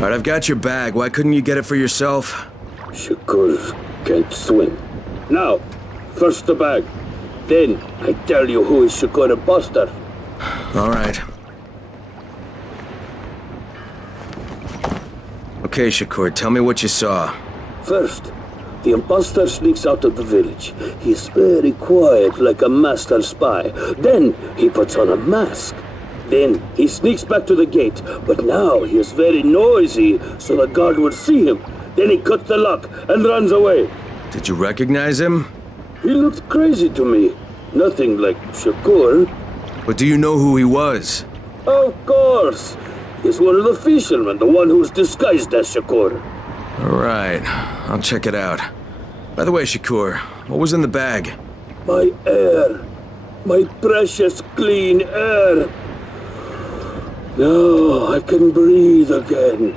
Alright, I've got your bag. Why couldn't you get it for yourself? Shakur can't swim. Now, first the bag. Then, I tell you who is Shakur imposter. Alright. Okay, Shakur, tell me what you saw. First, the imposter sneaks out of the village. He's very quiet, like a master spy. Then, he puts on a mask. Then, he sneaks back to the gate. But now, he is very noisy, so the guard will see him. Then he cuts the lock and runs away. Did you recognize him? He looked crazy to me. Nothing like Shakur. But do you know who he was? Of course. He's one of the fishermen, the one who's disguised as Shakur. Alright, I'll check it out. By the way, Shakur, what was in the bag? My air. My precious clean air. Now I can breathe again.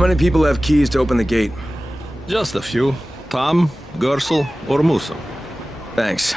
How many people have keys to open the gate? Just a few. Tom, Gersel, or Musa. Thanks.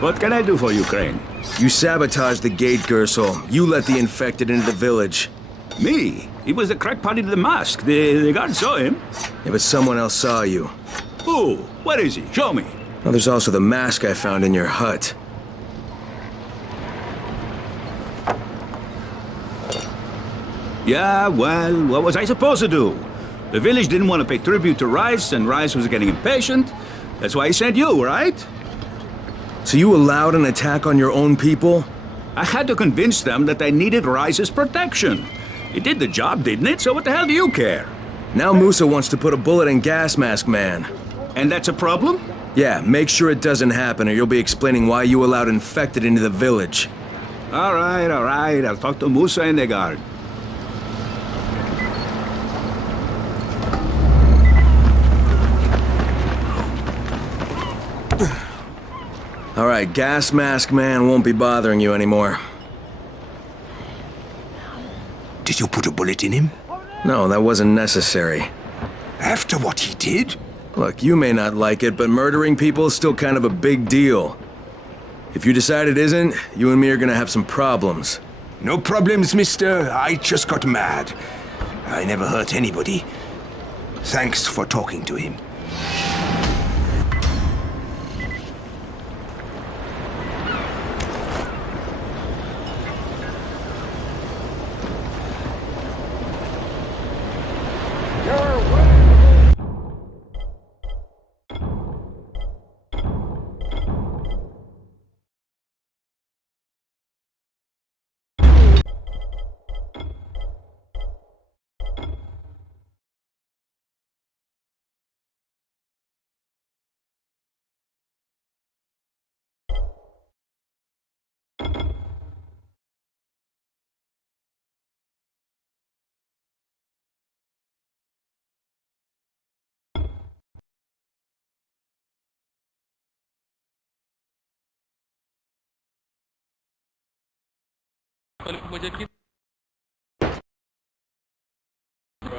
What can I do for you, Crane? You sabotaged the gate, Gersel. You let the infected into the village. Me? He was the crackpot in the mask. The guard saw him. Yeah, but someone else saw you. Who? Where is he? Show me. Well, there's also the mask I found in your hut. Yeah, well, what was I supposed to do? The village didn't want to pay tribute to Rice, and Rice was getting impatient. That's why he sent you, right? So you allowed an attack on your own people? I had to convince them that they needed Rice's protection. It did the job, didn't it? So what the hell do you care? Now Musa wants to put a bullet in Gas Mask Man. And that's a problem? Yeah, make sure it doesn't happen or you'll be explaining why you allowed infected into the village. All right. I'll talk to Musa and the guard. All right, Gas Mask Man won't be bothering you anymore. Did you put a bullet in him? No, that wasn't necessary. After what he did? Look, you may not like it, but murdering people is still kind of a big deal. If you decide it isn't, you and me are gonna have some problems. No problems, mister. I just got mad. I never hurt anybody. Thanks for talking to him.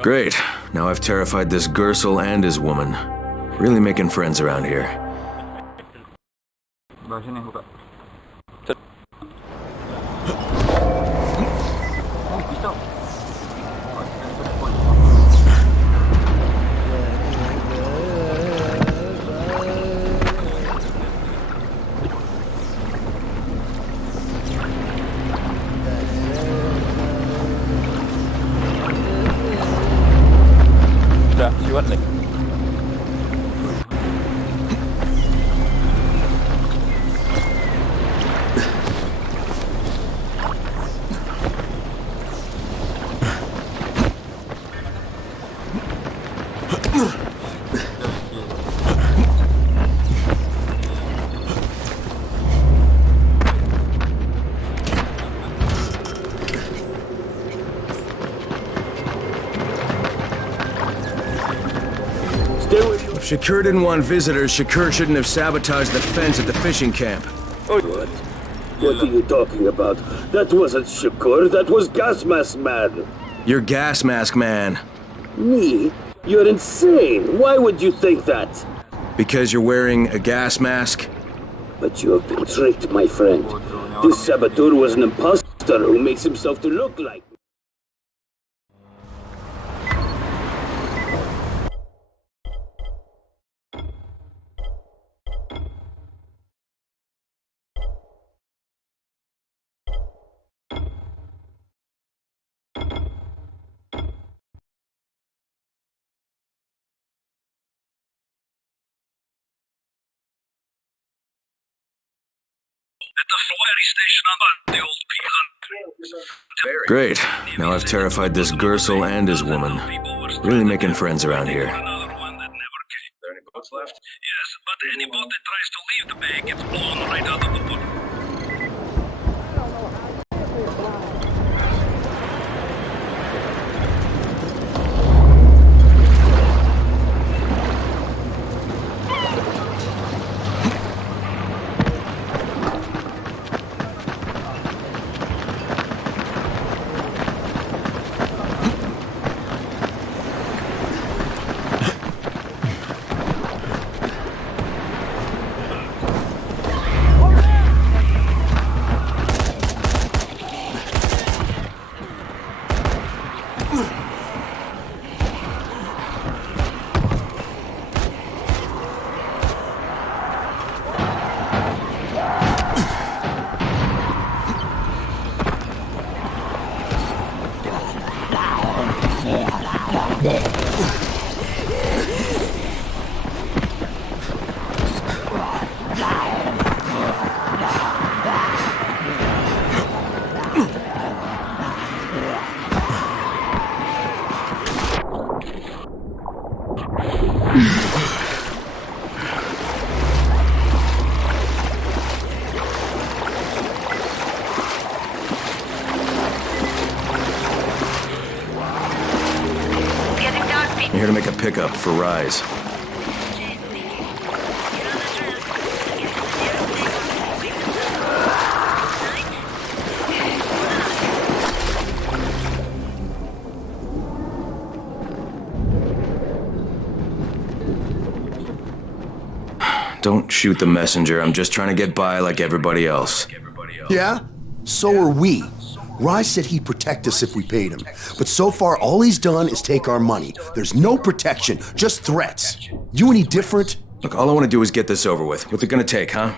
Great. Now I've terrified this Gersel and his woman. Really making friends around here. If Shakur didn't want visitors, Shakur shouldn't have sabotaged the fence at the fishing camp. What? What are you talking about? That wasn't Shakur, that was Gas Mask Man. You're Gas Mask Man. Me? You're insane. Why would you think that? Because you're wearing a gas mask? But you have been tricked, my friend. This saboteur was an imposter who makes himself to look like At the ferry station on the old P100. Great. Now I've terrified this Gersel and his woman. Really making friends around here. Another one that never came. Are there any boats left? Yes, but any boat that tries to leave the bay gets blown right out of the water. I'm here to make a pickup for Rise. Don't shoot the messenger. I'm just trying to get by like everybody else. Yeah? So are we. Rise said he'd protect us if we paid him. But so far, all he's done is take our money. There's no protection, just threats. You any different? Look, all I want to do is get this over with. What's it gonna take, huh?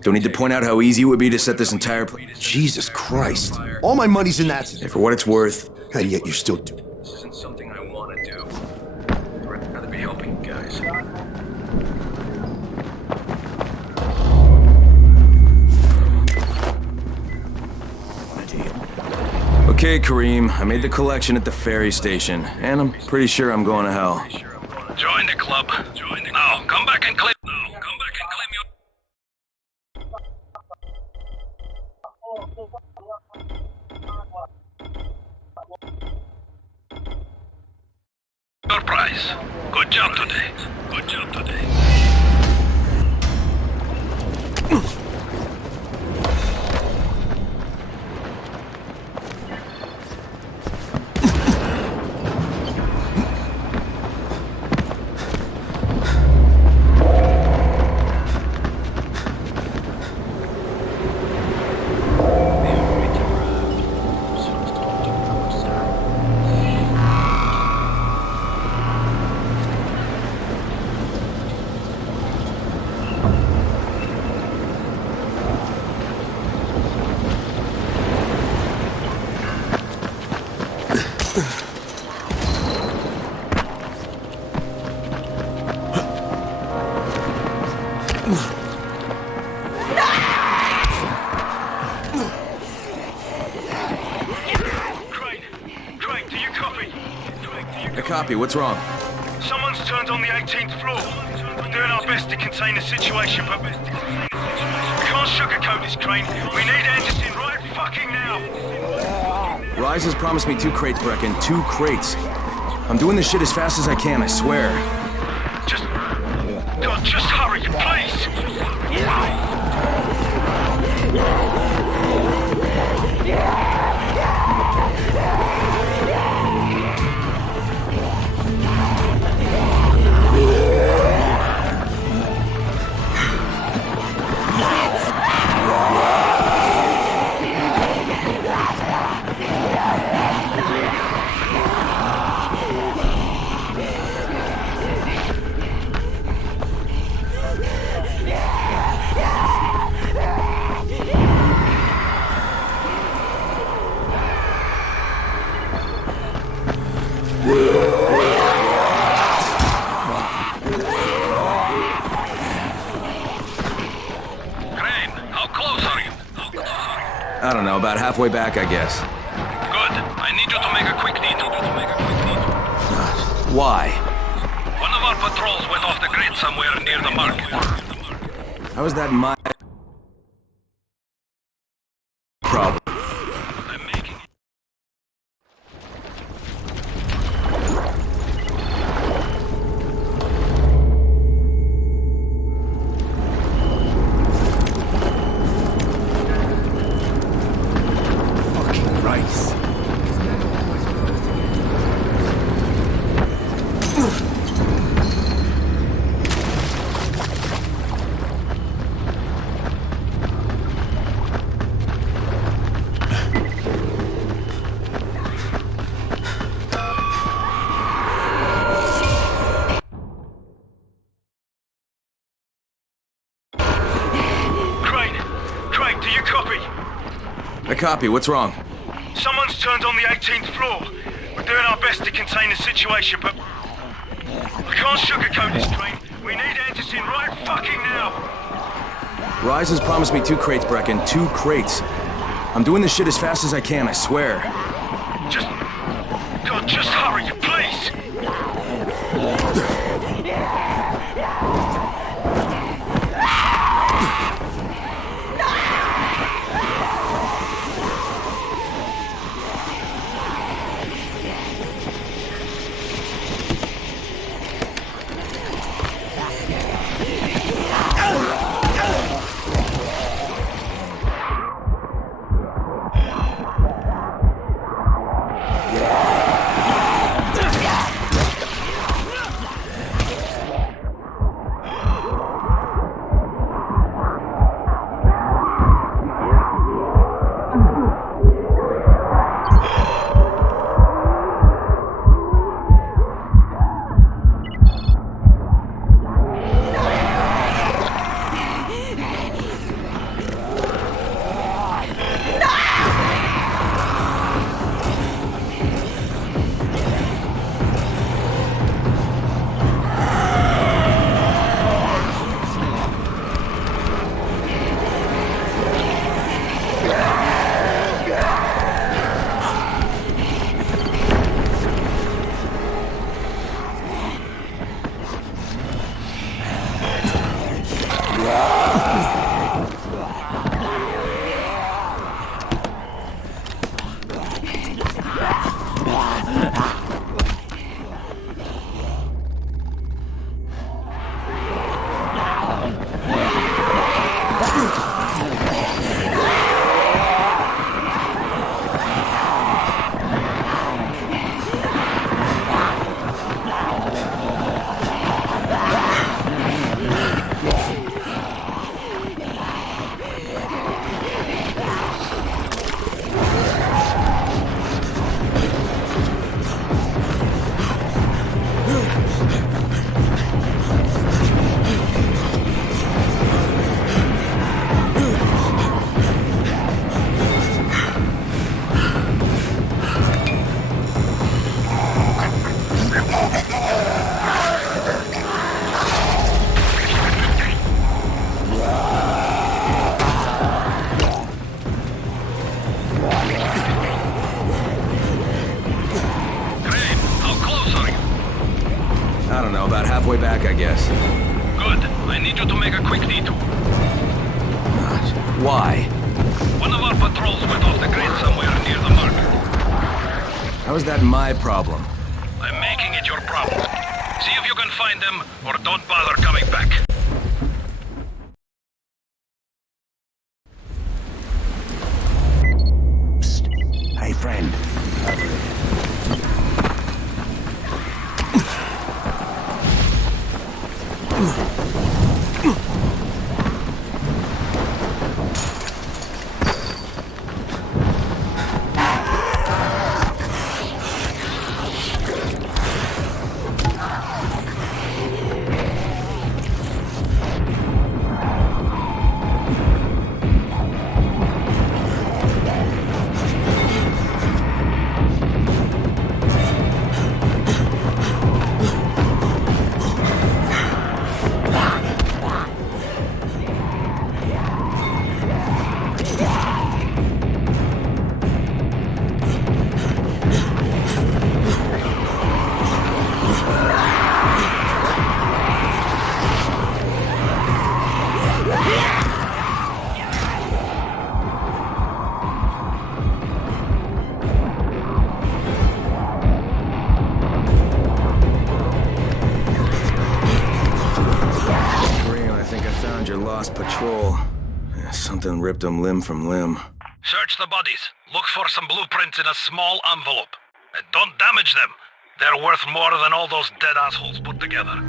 Don't need to point out how easy it would be to set this entire Jesus Christ. All my money's in that. Hey, for what it's worth. And yet you're still do. This isn't something I want to do. I'd rather be helping you guys. Okay, Kareem, I made the collection at the ferry station, and I'm pretty sure I'm going to hell. Join the club. Now, come back and claim. Your prize. Good job today. Good job today. Copy, what's wrong? Someone's turned on the 18th floor. We're doing our best to contain the situation, but we can't sugarcoat this, Crane. We need Anderson right fucking now. Rise has promised me 2 crates, Brecken. 2 crates. I'm doing this shit as fast as I can, I swear. Just hurry, please. I don't know, about halfway back, I guess. Good. I need you to make a quick detour. Why? One of our patrols went off the grid somewhere near the market. How is that my problem? I'm making it. Fucking rice. Craig, do you copy? I copy, what's wrong? Someone's turned on the 18th floor. We're doing our best to contain the situation, but I can't sugarcoat this, Crane. We need Anderson right fucking now. Rise has promised me 2 crates, Brecken. 2 crates. I'm doing this shit as fast as I can, I swear. Just hurry, please. halfway back, I guess. Good. I need you to make a quick detour. Why? One of our patrols went off the grid somewhere near the market. How is that my problem? I'm making it your problem. See if you can find them, or don't bother coming back. Psst. Hey, friend. patrol. Yeah, something ripped him limb from limb. Search the bodies. Look for some blueprints in a small envelope. And don't damage them. They're worth more than all those dead assholes put together.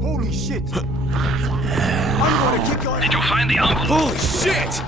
Holy shit! I'm gonna kick your... Did you find the envelope? Holy shit!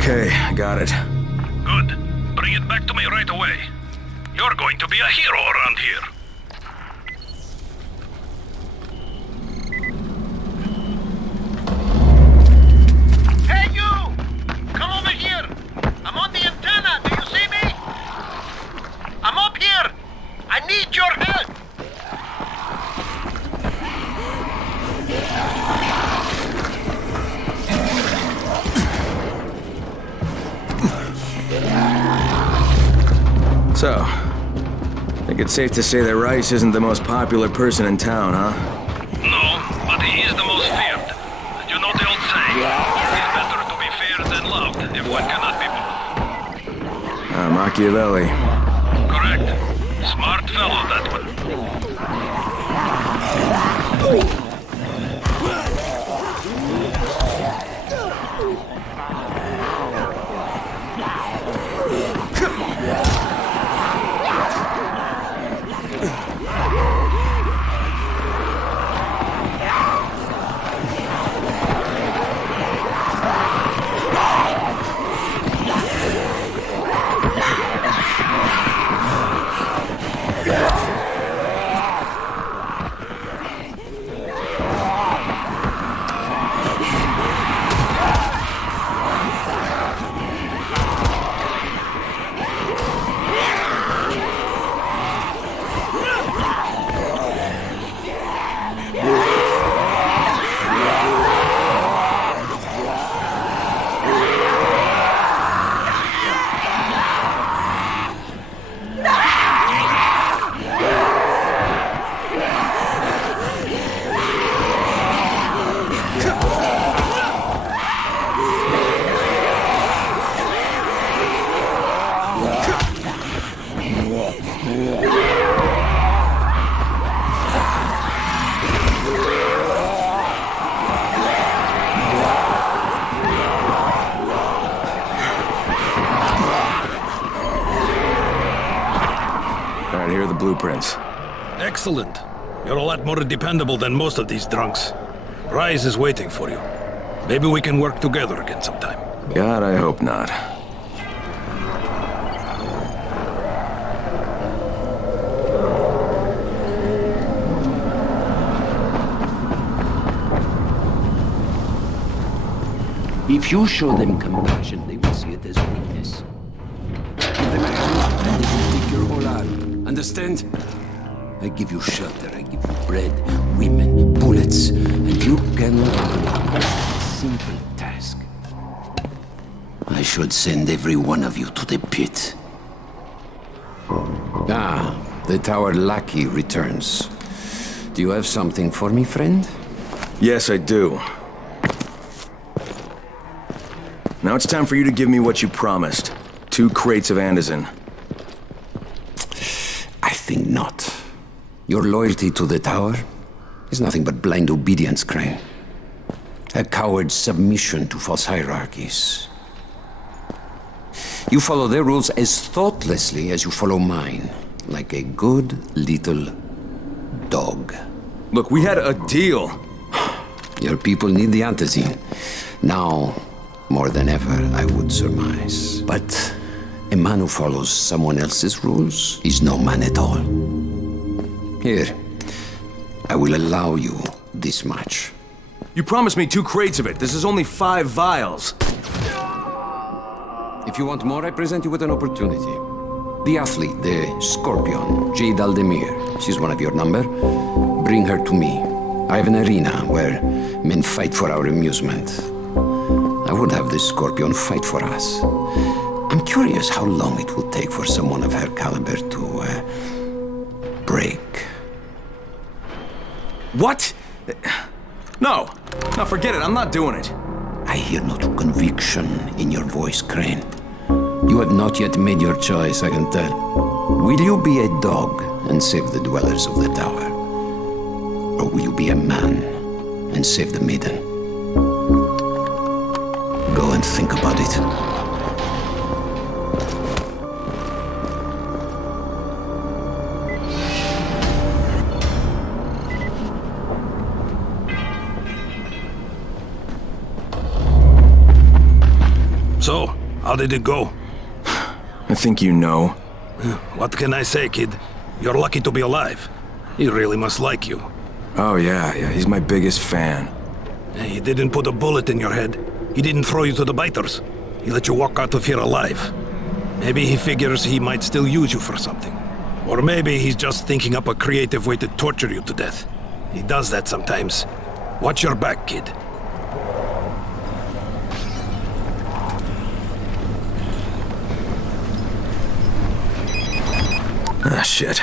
Okay, got it. Good. Bring it back to me right away. You're going to be a hero around here. Hey, you! Come over here! I'm on the antenna, do you see me? I'm up here! I need your help! So, I think it's safe to say that Rice isn't the most popular person in town, huh? No, but he is the most feared. And you know the old saying, it's better to be feared than loved if one cannot be both. Machiavelli. Correct. Smart fellow, that one. Alright, here are the blueprints. Excellent. You're a lot more dependable than most of these drunks. Rise is waiting for you. Maybe we can work together again sometime. God, I hope not. If you show them compassion, they will see it as weakness. Give them a hand, and they will take your whole arm. Understand? I give you shelter, I give you bread, women, bullets, and you can a simple task. I should send every one of you to the pit. Ah, the tower lackey returns. Do you have something for me, friend? Yes, I do. Now it's time for you to give me what you promised. 2 crates of Anderson. I think not. Your loyalty to the tower is nothing but blind obedience, Crane. A coward's submission to false hierarchies. You follow their rules as thoughtlessly as you follow mine, like a good little dog. Look, we had a deal. Your people need the antizine. Now, more than ever, I would surmise. But a man who follows someone else's rules is no man at all. Here, I will allow you this much. You promised me 2 crates of it. This is only 5 vials. If you want more, I present you with an opportunity. The athlete, the Scorpion, Jade Aldemir. She's one of your number. Bring her to me. I have an arena where men fight for our amusement. I would have this Scorpion fight for us. I'm curious how long it will take for someone of her caliber to, break. What? No. No, forget it. I'm not doing it. I hear no true conviction in your voice, Crane. You have not yet made your choice, I can tell. Will you be a dog and save the dwellers of the tower? Or will you be a man and save the maiden? Go and think about it. So, how did it go? I think you know. What can I say, kid? You're lucky to be alive. He really must like you. Oh yeah, he's my biggest fan. He didn't put a bullet in your head. He didn't throw you to the biters. He let you walk out of here alive. Maybe he figures he might still use you for something. Or maybe he's just thinking up a creative way to torture you to death. He does that sometimes. Watch your back, kid. Ah, shit.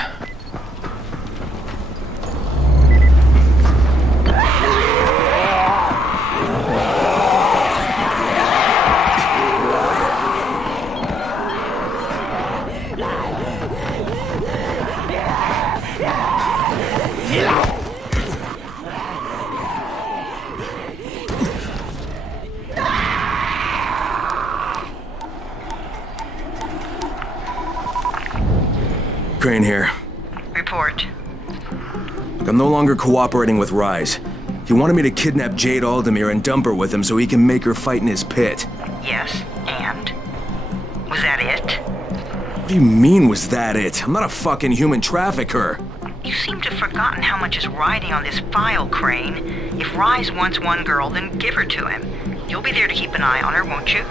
Crane here. Report. I'm no longer cooperating with Rise. He wanted me to kidnap Jade Aldemir and dump her with him so he can make her fight in his pit. Yes, and? Was that it? What do you mean, was that it? I'm not a fucking human trafficker. You seem to have forgotten how much is riding on this file, Crane. If Rise wants one girl, then give her to him. You'll be there to keep an eye on her, won't you?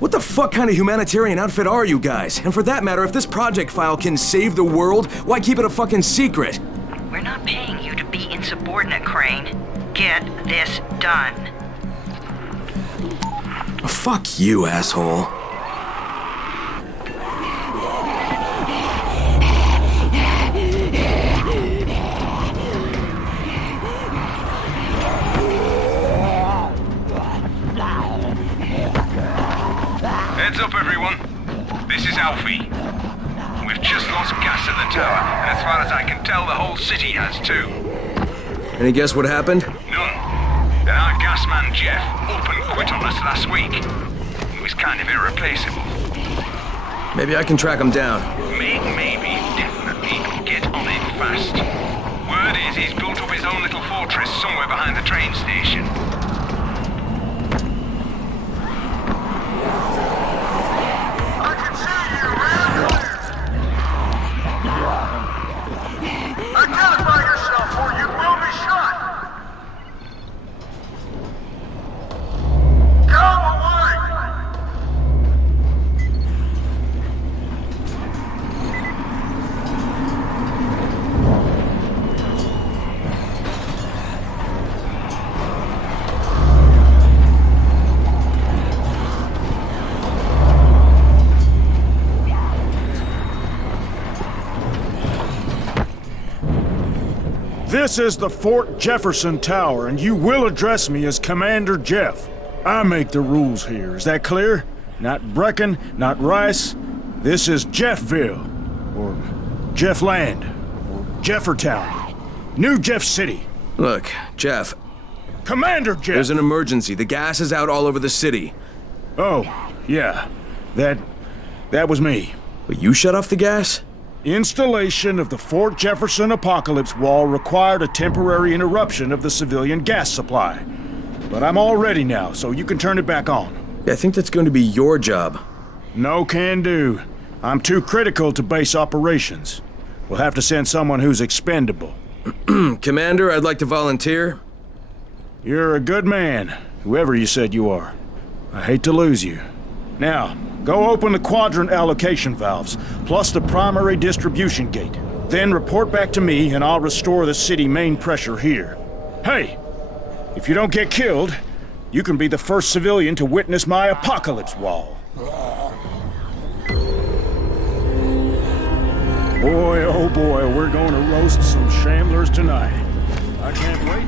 What the fuck kind of humanitarian outfit are you guys? And for that matter, if this project file can save the world, why keep it a fucking secret? We're not paying you to be insubordinate, Crane. Get this done. Oh, fuck you, asshole. Heads up, everyone. This is Alfie. We've just lost gas at the tower, and as far as I can tell, the whole city has too. Any guess what happened? None. Then our gas man, Jeff, up and quit on us last week. He was kind of irreplaceable. Maybe I can track him down. Maybe, definitely, get on it fast. Word is he's built up his own little fortress somewhere behind the train station. Identify yourself or you will be shot! Come away! This is the Fort Jefferson Tower, and you will address me as Commander Jeff. I make the rules here, is that clear? Not Brecken, not Rice. This is Jeffville, or Jeffland, or Jeffertown. New Jeff City. Look, Jeff, Commander Jeff! there's an emergency. The gas is out all over the city. Oh, yeah. That was me. But you shut off the gas? Installation of the Fort Jefferson Apocalypse Wall required a temporary interruption of the civilian gas supply. But I'm all ready now, so you can turn it back on. I think that's going to be your job. No can do. I'm too critical to base operations. We'll have to send someone who's expendable. Commander, I'd like to volunteer. You're a good man, whoever you said you are. I hate to lose you. Now, go open the quadrant allocation valves, plus the primary distribution gate. Then report back to me and I'll restore the city main pressure here. Hey, if you don't get killed, you can be the first civilian to witness my apocalypse wall. Boy, oh boy, we're going to roast some shamblers tonight. I can't wait.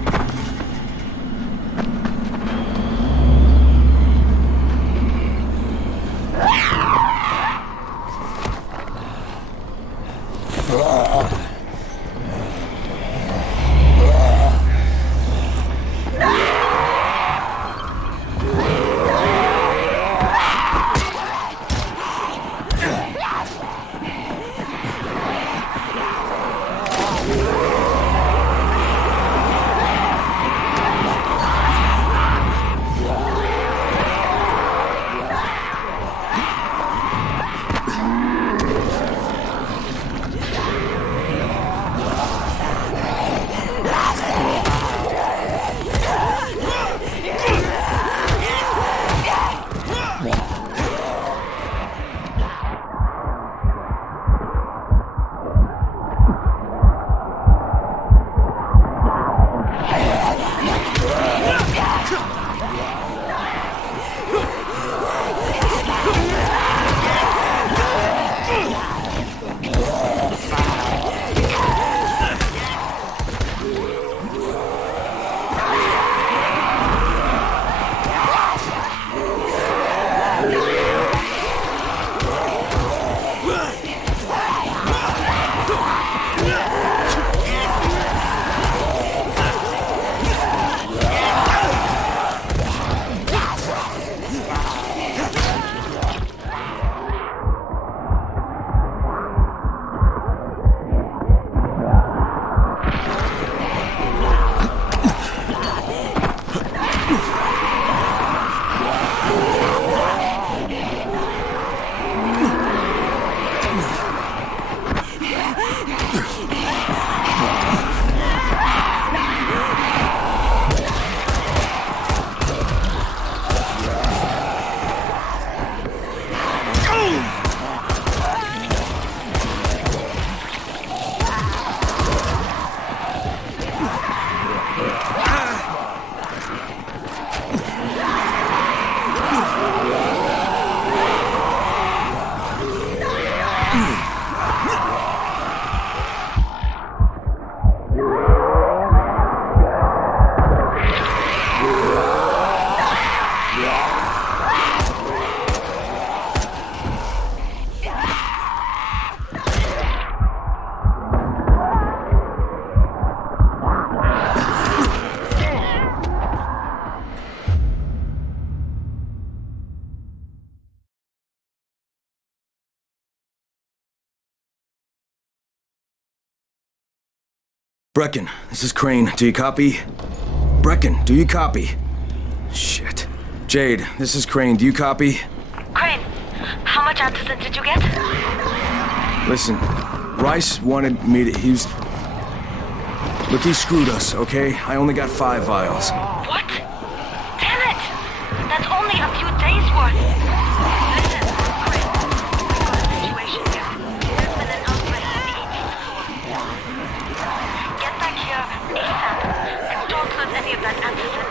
Brecken, this is Crane. Do you copy? Brecken, do you copy? Shit. Jade, this is Crane. Do you copy? Crane, how much antizin did you get? Listen, Rice wanted me to... Look, he screwed us, okay? I only got 5 vials. What? Damn it! That's only a few days' worth. Listen, Crane, we've got a situation here. There's been an outbreak on the 18th floor. Get back here ASAP, and don't lose any of that antizin.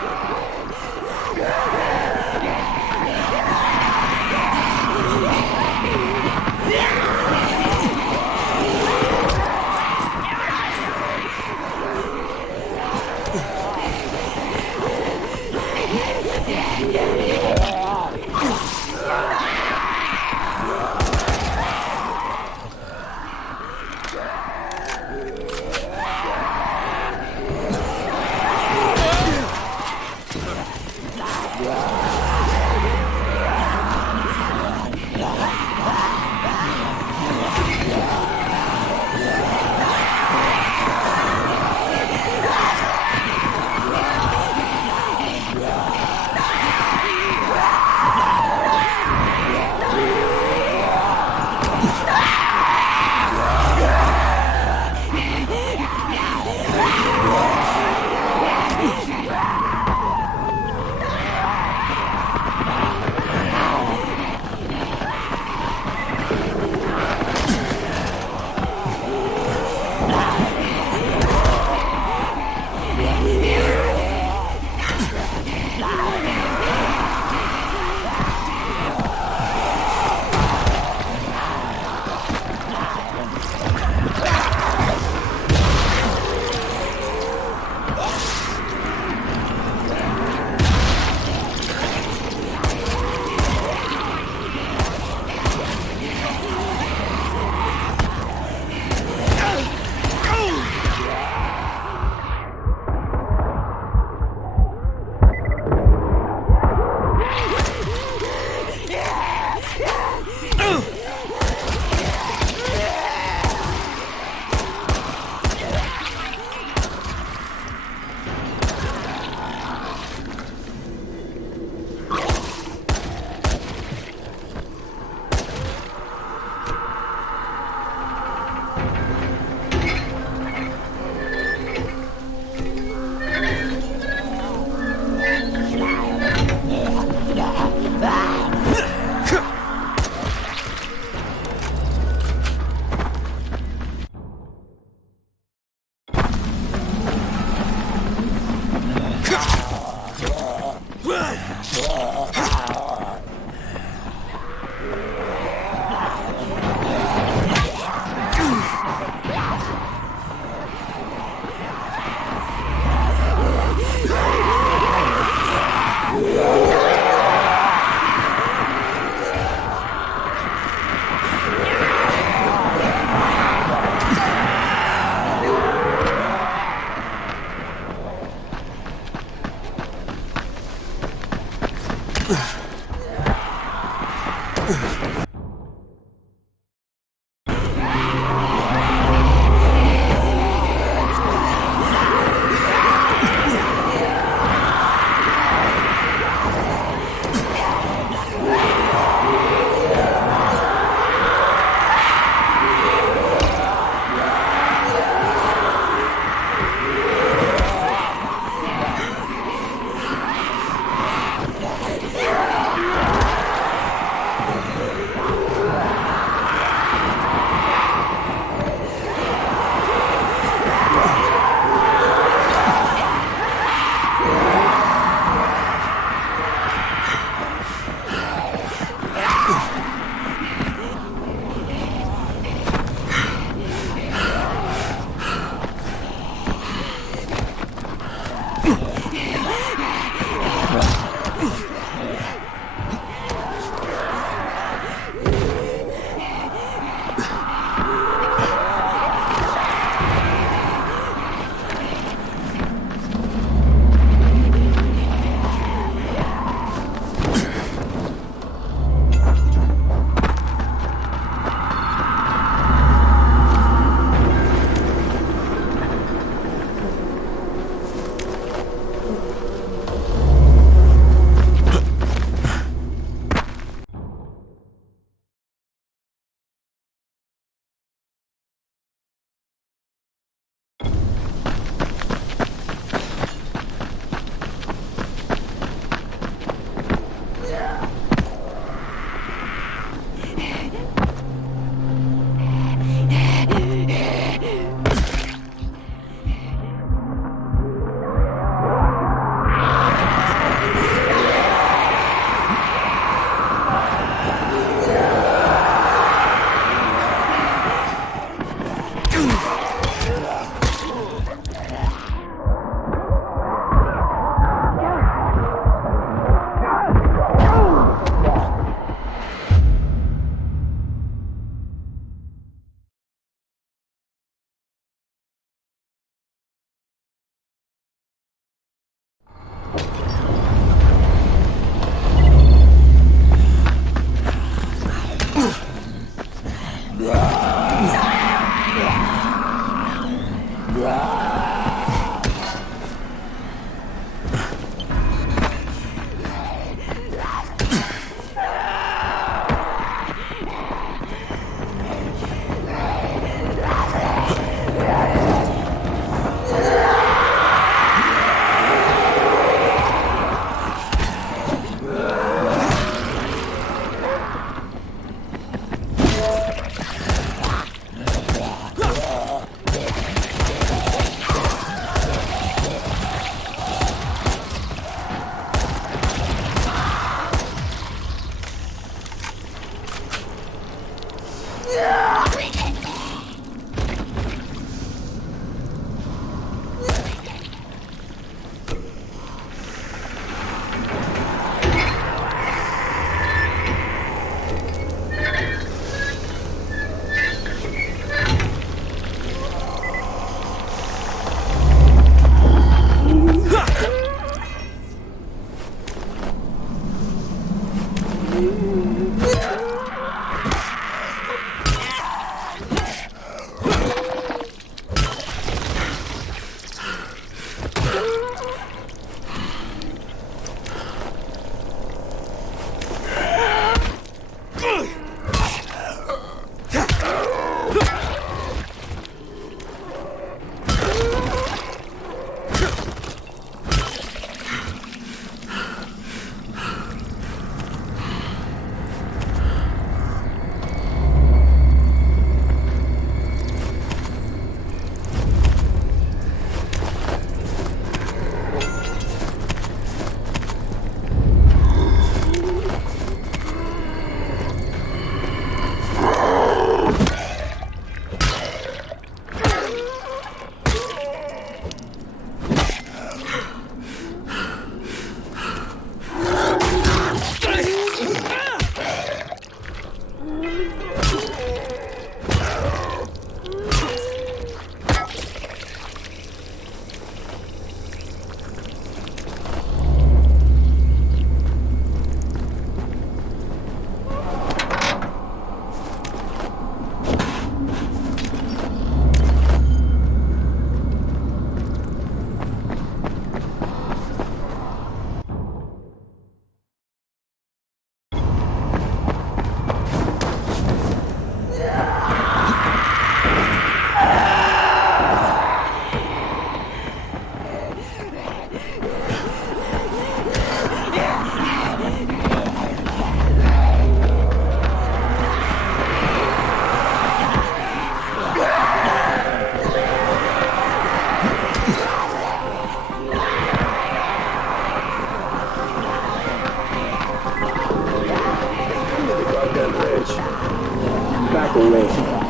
step away.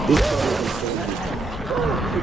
This fellow can save you.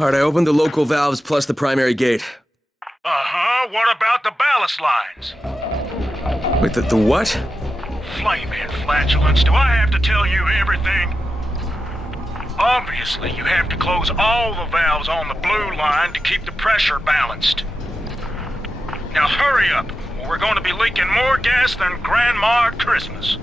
Alright, I opened the local valves plus the primary gate. Uh-huh, what about the ballast lines? Wait, the what? Flamehead flatulence, do I have to tell you everything? Obviously, you have to close all the valves on the blue line to keep the pressure balanced. Now hurry up, or we're going to be leaking more gas than Grandma at Christmas.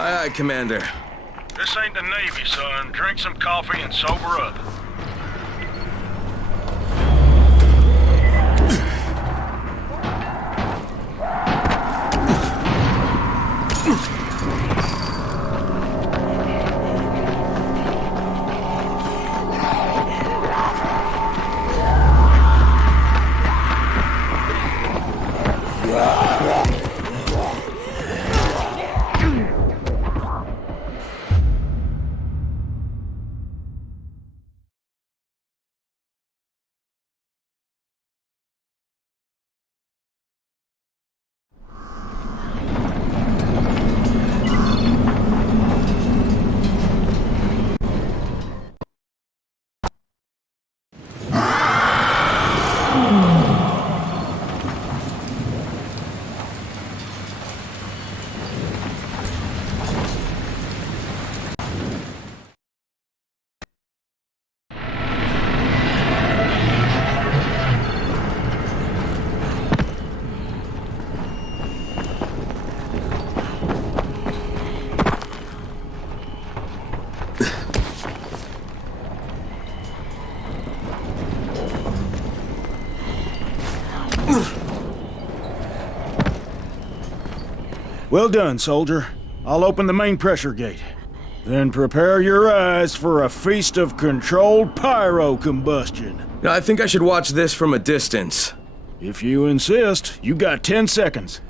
Aye, aye, Commander. This ain't the Navy, son. Drink some coffee and sober up. Well done, soldier. I'll open the main pressure gate. Then prepare your eyes for a feast of controlled pyro combustion. I think I should watch this from a distance. If you insist, you got 10 seconds.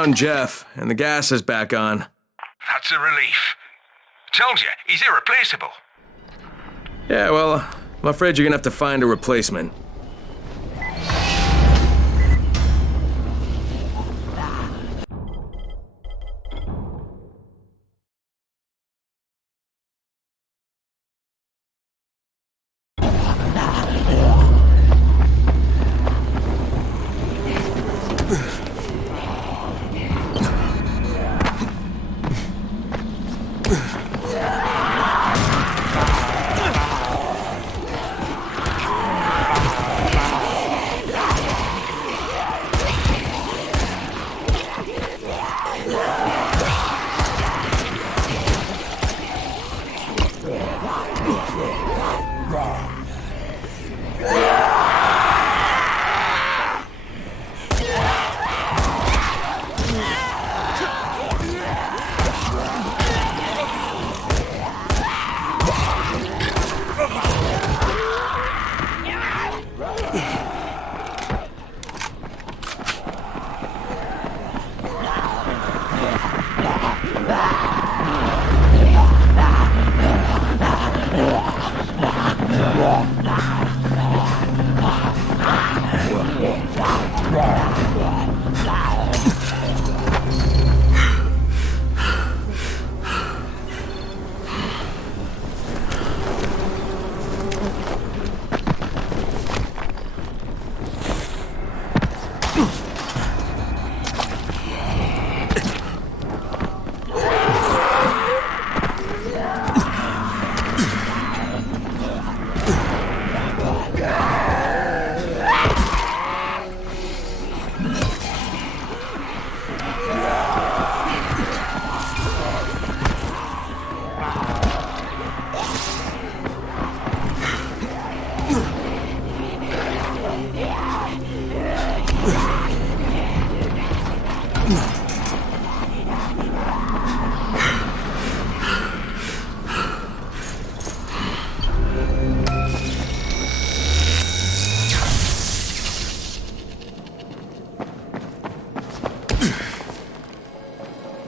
found Jeff, and the gas is back on. That's a relief. Told you, he's irreplaceable. Yeah, well, I'm afraid you're gonna have to find a replacement.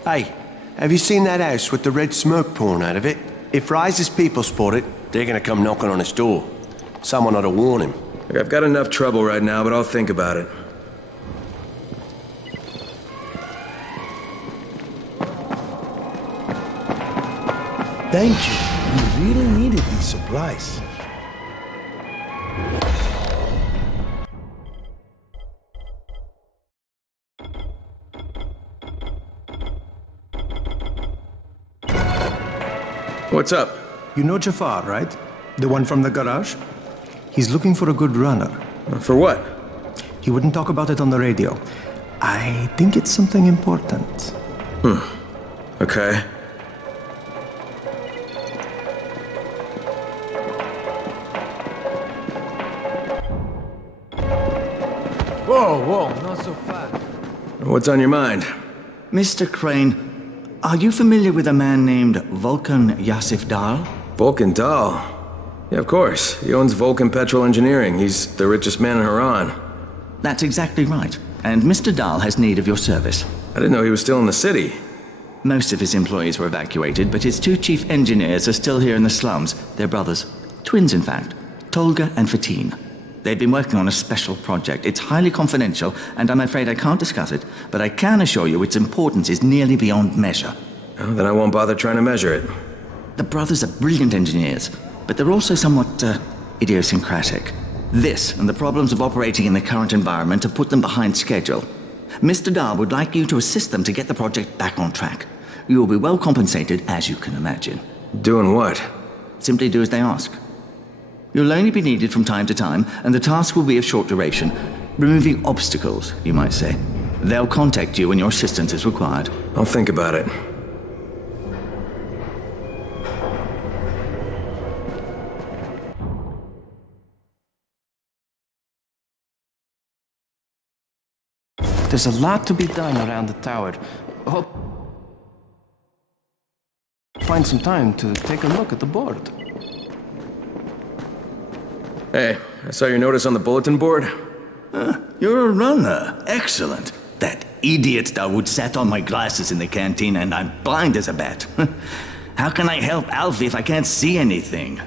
Hey, have you seen that house with the red smoke pouring out of it? If Rise's people spot it, they're gonna come knocking on his door. Someone ought to warn him. Look, I've got enough trouble right now, but I'll think about it. Thank you. You really needed these supplies. What's up? You know Jafar, right? The one from the garage? He's looking for a good runner. For what? He wouldn't talk about it on the radio. I think it's something important. Okay. Whoa, not so fast. What's on your mind? Mr. Crane, are you familiar with a man named Vulcan Yasif Dahl? Vulcan Dahl? Yeah, of course. He owns Vulcan Petrol Engineering. He's the richest man in Haran. That's exactly right. And Mr. Dahl has need of your service. I didn't know he was still in the city. Most of his employees were evacuated, but his two chief engineers are still here in the slums. They're brothers. Twins, in fact. Tolga and Fatin. They've been working on a special project. It's highly confidential, and I'm afraid I can't discuss it, but I can assure you its importance is nearly beyond measure. Oh, then I won't bother trying to measure it. The brothers are brilliant engineers, but they're also somewhat idiosyncratic. This and the problems of operating in the current environment have put them behind schedule. Mr. Dahl would like you to assist them to get the project back on track. You will be well compensated, as you can imagine. Doing what? Simply do as they ask. You'll only be needed from time to time, and the task will be of short duration. Removing obstacles, you might say. They'll contact you when your assistance is required. I'll think about it. There's a lot to be done around the tower. Hope find some time to take a look at the board. Hey, I saw your notice on the bulletin board. You're a runner. Excellent. That idiot Dawood sat on my glasses in the canteen and I'm blind as a bat. How can I help Alfie if I can't see anything?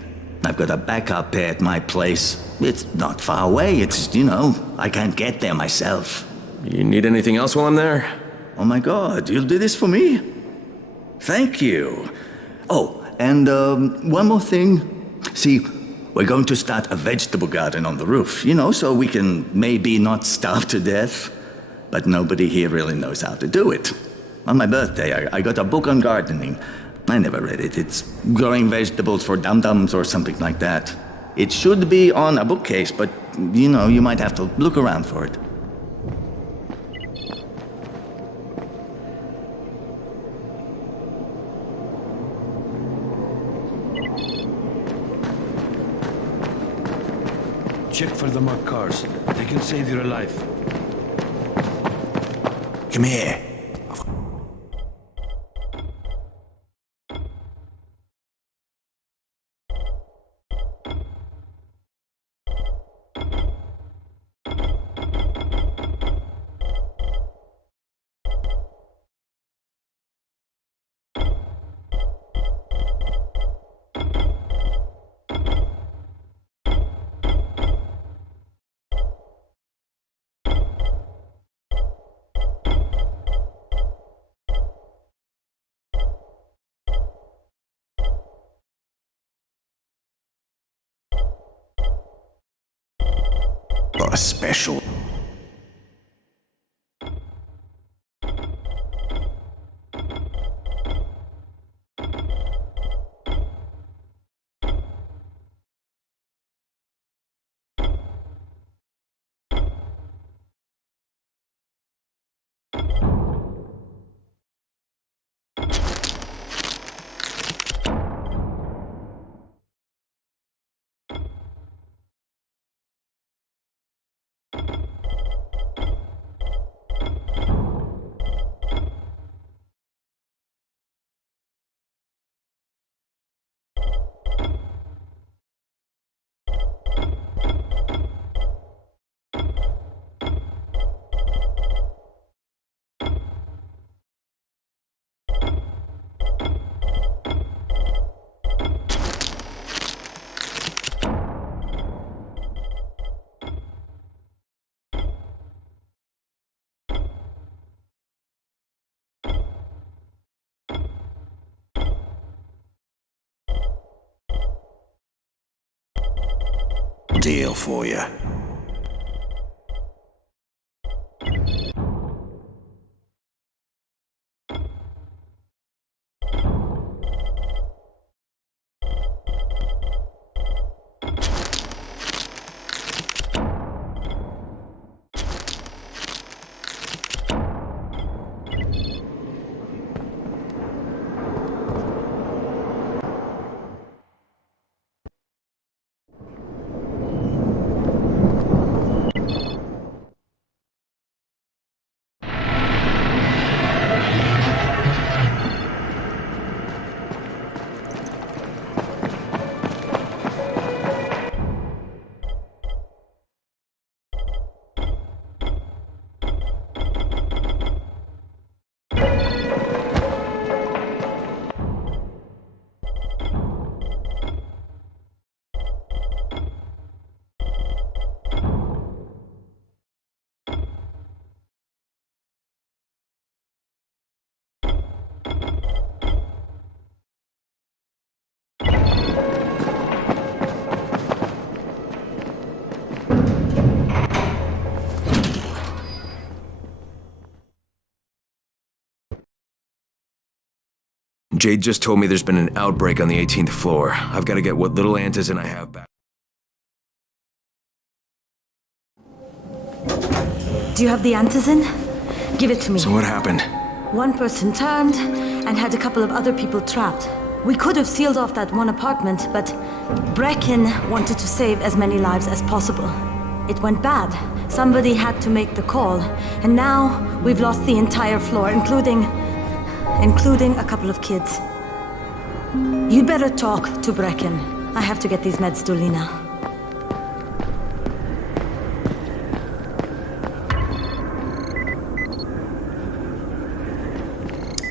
I've got a backup pair at my place. It's not far away. It's, I can't get there myself. You need anything else while I'm there? Oh my God, you'll do this for me? Thank you. Oh, and one more thing. See, we're going to start a vegetable garden on the roof, so we can maybe not starve to death. But nobody here really knows how to do it. On my birthday, I got a book on gardening. I never read it. It's growing vegetables for dum-dums or something like that. It should be on a bookcase, but, you might have to look around for it. Check for the marked cars. They can save your life. Come here. Got a special. Deal for you. Jade just told me there's been an outbreak on the 18th floor. I've got to get what little antizin I have back. Do you have the antizin? Give it to me. So what happened? One person turned and had a couple of other people trapped. We could have sealed off that one apartment, but Brecken wanted to save as many lives as possible. It went bad. Somebody had to make the call, and now we've lost the entire floor, including a couple of kids. You'd better talk to Brecken. I have to get these meds to Lena.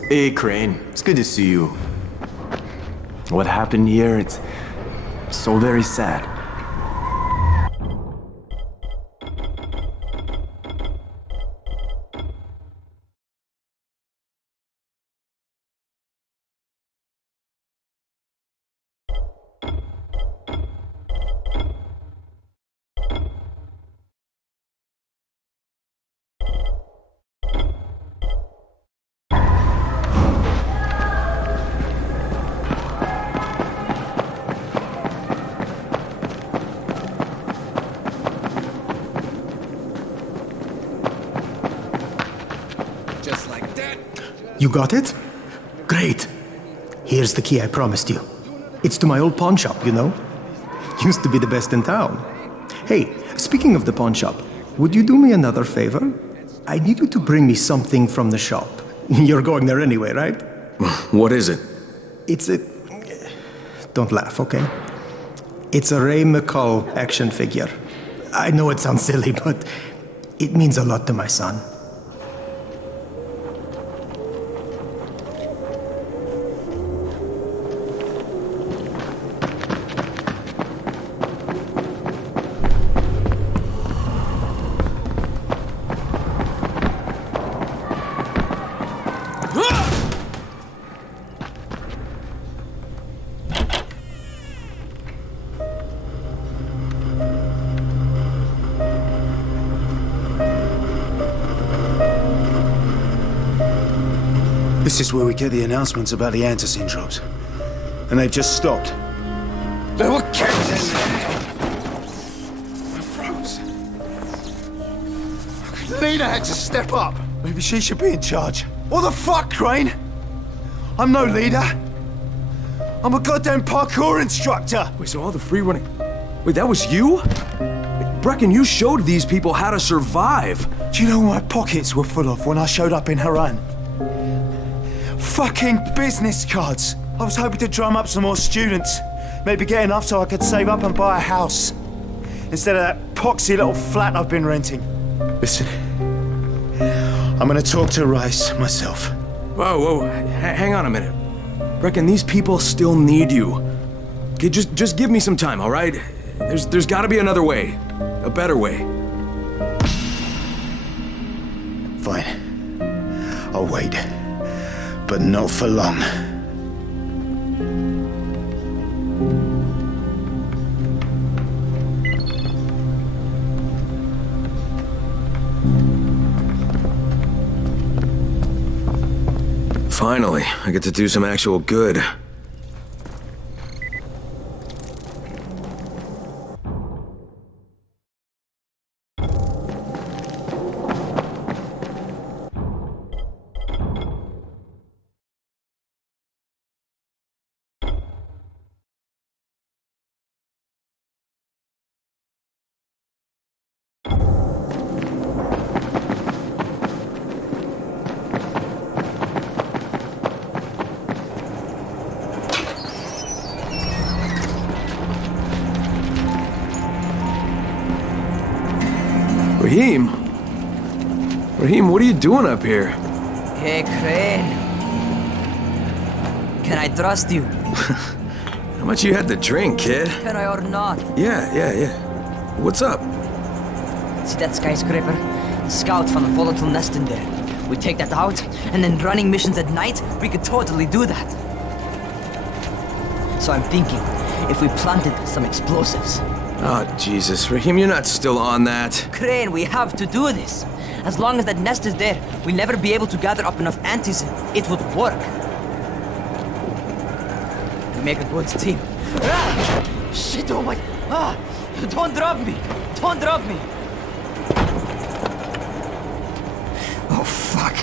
Hey, Crane. It's good to see you. What happened here, it's so very sad. You got it? Great. Here's the key I promised you. It's to my old pawn shop, you know? Used to be the best in town. Hey, speaking of the pawn shop, would you do me another favor? I need you to bring me something from the shop. You're going there anyway, right? What is it? It's a... Don't laugh, okay? It's a Ray McCall action figure. I know it sounds silly, but it means a lot to my son. This is where we get the announcements about the antacene drops. And they've just stopped. They were kept in there. I froze. Lena had to step up. Maybe she should be in charge. What the fuck, Crane? I'm no leader. I'm a goddamn parkour instructor. Wait, so all the free running... Wait, that was you? Brecken, you showed these people how to survive. Do you know what my pockets were full of when I showed up in Haran? Fucking business cards. I was hoping to drum up some more students. Maybe get enough so I could save up and buy a house. Instead of that poxy little flat I've been renting. Listen, I'm gonna talk to Rice myself. Whoa, hang on a minute. Brecken, these people still need you. Okay, just give me some time, all right? There's gotta be another way. A better way. Fine. I'll wait. But not for long. Finally, I get to do some actual good. Raheem, what are you doing up here? Hey, Crane. Can I trust you? How much you had to drink, kid? Can I or not? Yeah. What's up? See that skyscraper? The scout found a volatile nest in there. We take that out, and then running missions at night, we could totally do that. So I'm thinking, if we planted some explosives. Oh, Jesus. Raheem, you're not still on that. Crane, we have to do this. As long as that nest is there, we'll never be able to gather up enough antizin. It would work. We make a good team. Ah! Shit, oh my... Ah! Don't drop me! Don't drop me! Oh, fuck.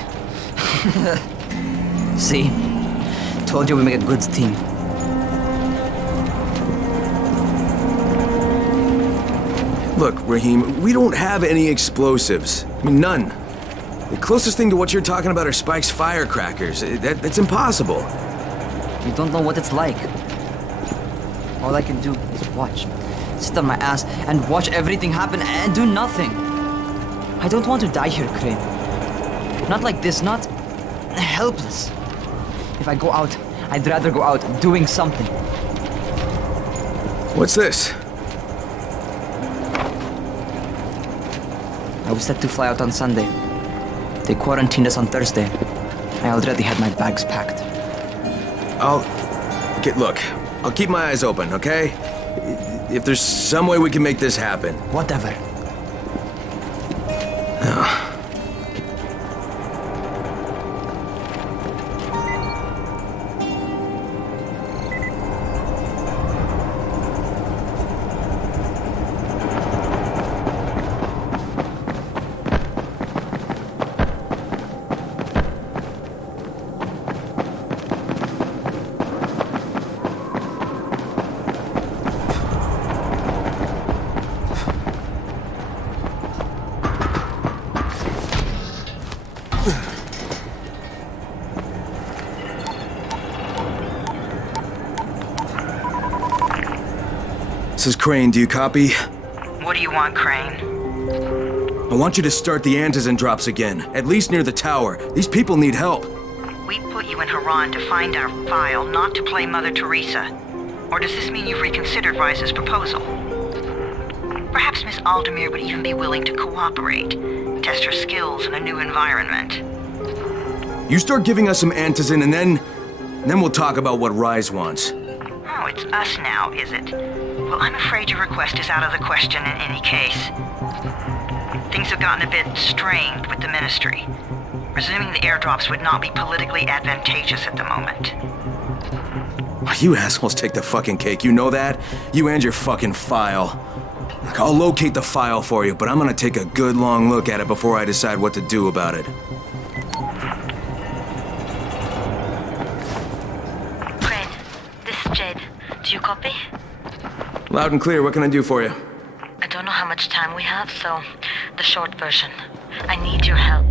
See? Told you we make a good team. Look, Raheem, we don't have any explosives. I mean, none. The closest thing to what you're talking about are Spike's firecrackers. That's impossible. You don't know what it's like. All I can do is watch. Sit on my ass and watch everything happen and do nothing. I don't want to die here, Crane. Not like this, not helpless. If I go out, I'd rather go out doing something. What's this? I was set to fly out on Sunday. They quarantined us on Thursday. I already had my bags packed. Look, I'll keep my eyes open, okay? If there's some way we can make this happen. Whatever. This is Crane, do you copy? What do you want, Crane? I want you to start the antizin drops again, at least near the tower. These people need help. We put you in Haran to find our file, not to play Mother Teresa. Or does this mean you've reconsidered Rice's proposal? Perhaps Miss Aldemir would even be willing to cooperate, test her skills in a new environment. You start giving us some antizin and then we'll talk about what Rise wants. Oh, it's us now, is it? Well, I'm afraid your request is out of the question in any case. Things have gotten a bit strained with the Ministry. Resuming the airdrops would not be politically advantageous at the moment. You assholes take the fucking cake, you know that? You and your fucking file. Look, I'll locate the file for you, but I'm gonna take a good long look at it before I decide what to do about it. Fred, this is Jed. Do you copy? Loud and clear, what can I do for you? I don't know how much time we have, so the short version. I need your help.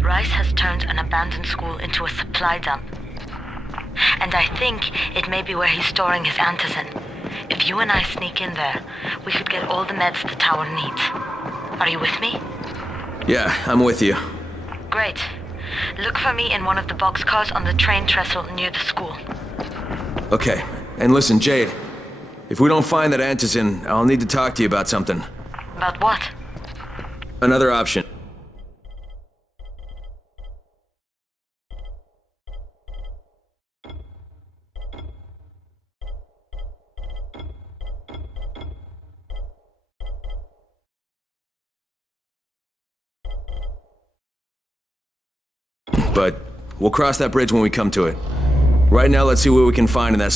Rice has turned an abandoned school into a supply dump. And I think it may be where he's storing his antizin. If you and I sneak in there, we could get all the meds the tower needs. Are you with me? Yeah, I'm with you. Great. Look for me in one of the boxcars on the train trestle near the school. Okay, and listen, Jade. If we don't find that antizin, I'll need to talk to you about something. About what? Another option. But we'll cross that bridge when we come to it. Right now, let's see what we can find in that